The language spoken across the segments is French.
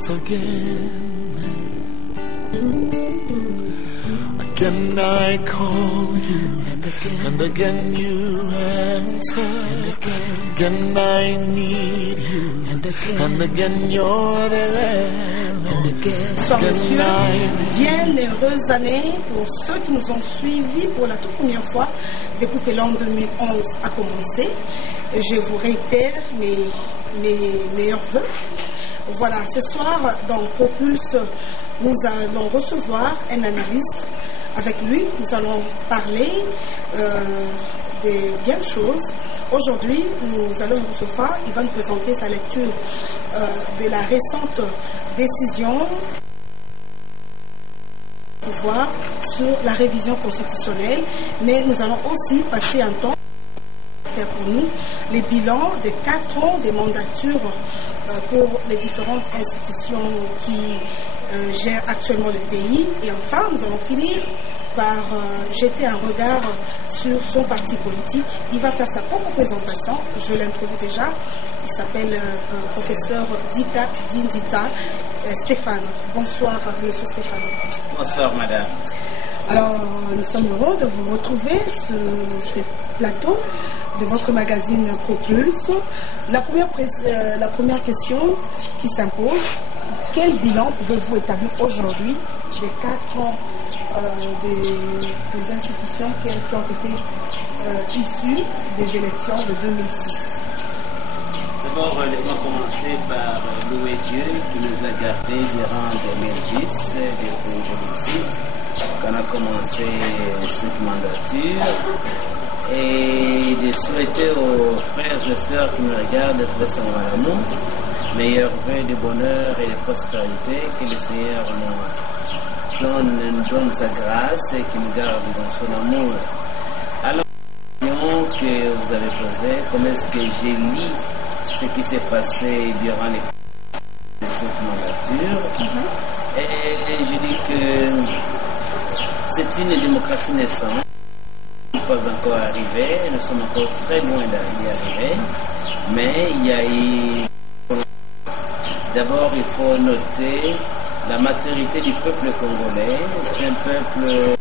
once again. Again I call you, and again you answer. Again I need you, and again you're there. Bonsoir monsieur, bien heureuse année pour ceux qui nous ont suivis pour la toute première fois depuis que l'an 2011 a commencé. Je vous réitère mes meilleurs vœux. Voilà, ce soir dans Propulse, nous allons recevoir un analyste. Avec lui, nous allons parler de bien de choses. Aujourd'hui, nous allons recevoir, il va nous présenter sa lecture de la récente décision du pouvoir sur la révision constitutionnelle, mais nous allons aussi passer un temps à faire pour nous les bilans de 4 ans de mandature pour les différentes institutions qui gèrent actuellement le pays. Et enfin, nous allons finir par jeter un regard sur son parti politique. Il va faire sa propre présentation, je l'introduis déjà. Il s'appelle professeur Dindita Stéphane. Bonsoir, monsieur Stéphane. Bonsoir, madame. Alors, nous sommes heureux de vous retrouver sur ce plateau de votre magazine Propulse. La première question qui s'impose, quel bilan pouvez-vous établir aujourd'hui des 4 ans des institutions qui ont été issues des élections de 2006? D'abord, laissons commencer par louer Dieu qui nous a gardés durant 2010 depuis 2006, quand on a commencé cette mandature, et de souhaiter aux frères et sœurs qui nous regardent très simplement meilleurs vœux de bonheur et de prospérité, que le Seigneur nous donne sa grâce et qu'il nous garde dans son amour. Alors, la question que vous avez posée, comment est-ce que j'ai lu ce qui s'est passé durant cette mandature, et je dis que c'est une démocratie naissante, qui n'est pas encore arrivée, nous sommes encore très loin d'y arriver, mais il y a eu... D'abord, il faut noter la maturité du peuple congolais. C'est un peuple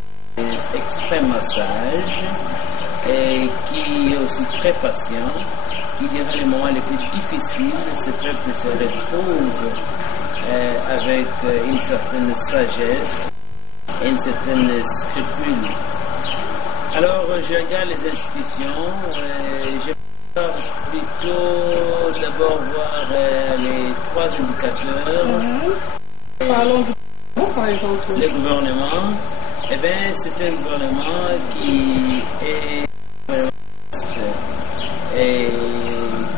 extrêmement sage et qui est aussi très patient, qui durant les moments les plus difficiles, ce peuple se retrouve avec une certaine sagesse et une certaine scrupule. Alors, je regarde les institutions, je vais plutôt d'abord voir les 3 indicateurs. Parlons du gouvernement, par exemple. Le gouvernement, eh bien, c'est un gouvernement qui est et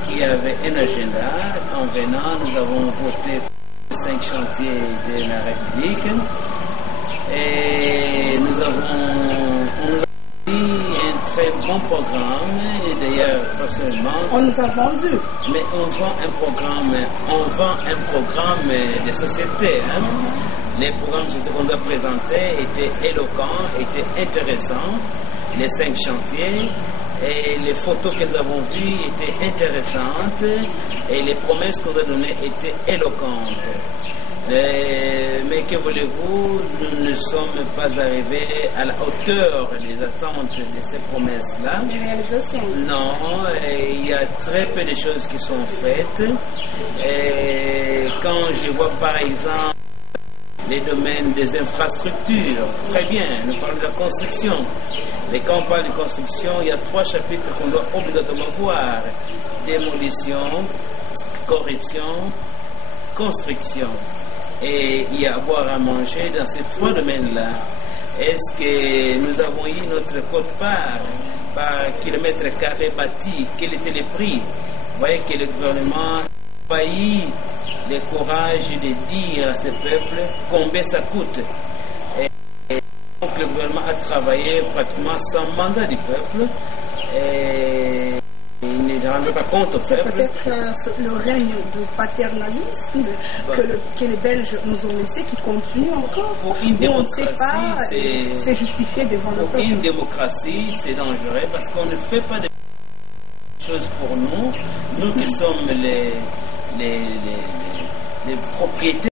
qui avait un agenda. En venant, nous avons voté pour les 5 chantiers de la République et nous avons un très bon programme, et d'ailleurs, personnellement, on nous a vendu. Mais on vend un programme de société. Hein? Les programmes qu'on doit présenter étaient éloquents, étaient intéressants. Les 5 chantiers et les photos que nous avons vues étaient intéressantes et les promesses qu'on a données étaient éloquentes. Mais que voulez-vous, nous ne sommes pas arrivés à la hauteur des attentes de ces promesses-là. Non, il y a très peu de choses qui sont faites. Et quand je vois par exemple les domaines des infrastructures, très bien, nous parlons de la construction. Mais quand on parle de construction, il y a 3 chapitres qu'on doit obligatoirement voir. Démolition, corruption, construction. Et il y a à boire à manger dans ces 3 domaines-là. Est-ce que nous avons eu notre quote-part par kilomètre carré bâti? Quel était le prix? Vous voyez que le gouvernement n'a pas eu le courage de dire à ce peuple combien ça coûte. Et donc le gouvernement a travaillé pratiquement sans mandat du peuple. Et il ne rendait pas compte au peuple. C'est peut-être le règne du paternalisme que les Belges nous ont laissé, qui continue encore. Pour une démocratie, c'est justifié devant le peuple. Une démocratie, c'est dangereux parce qu'on ne fait pas de choses pour nous. Nous qui sommes les propriétaires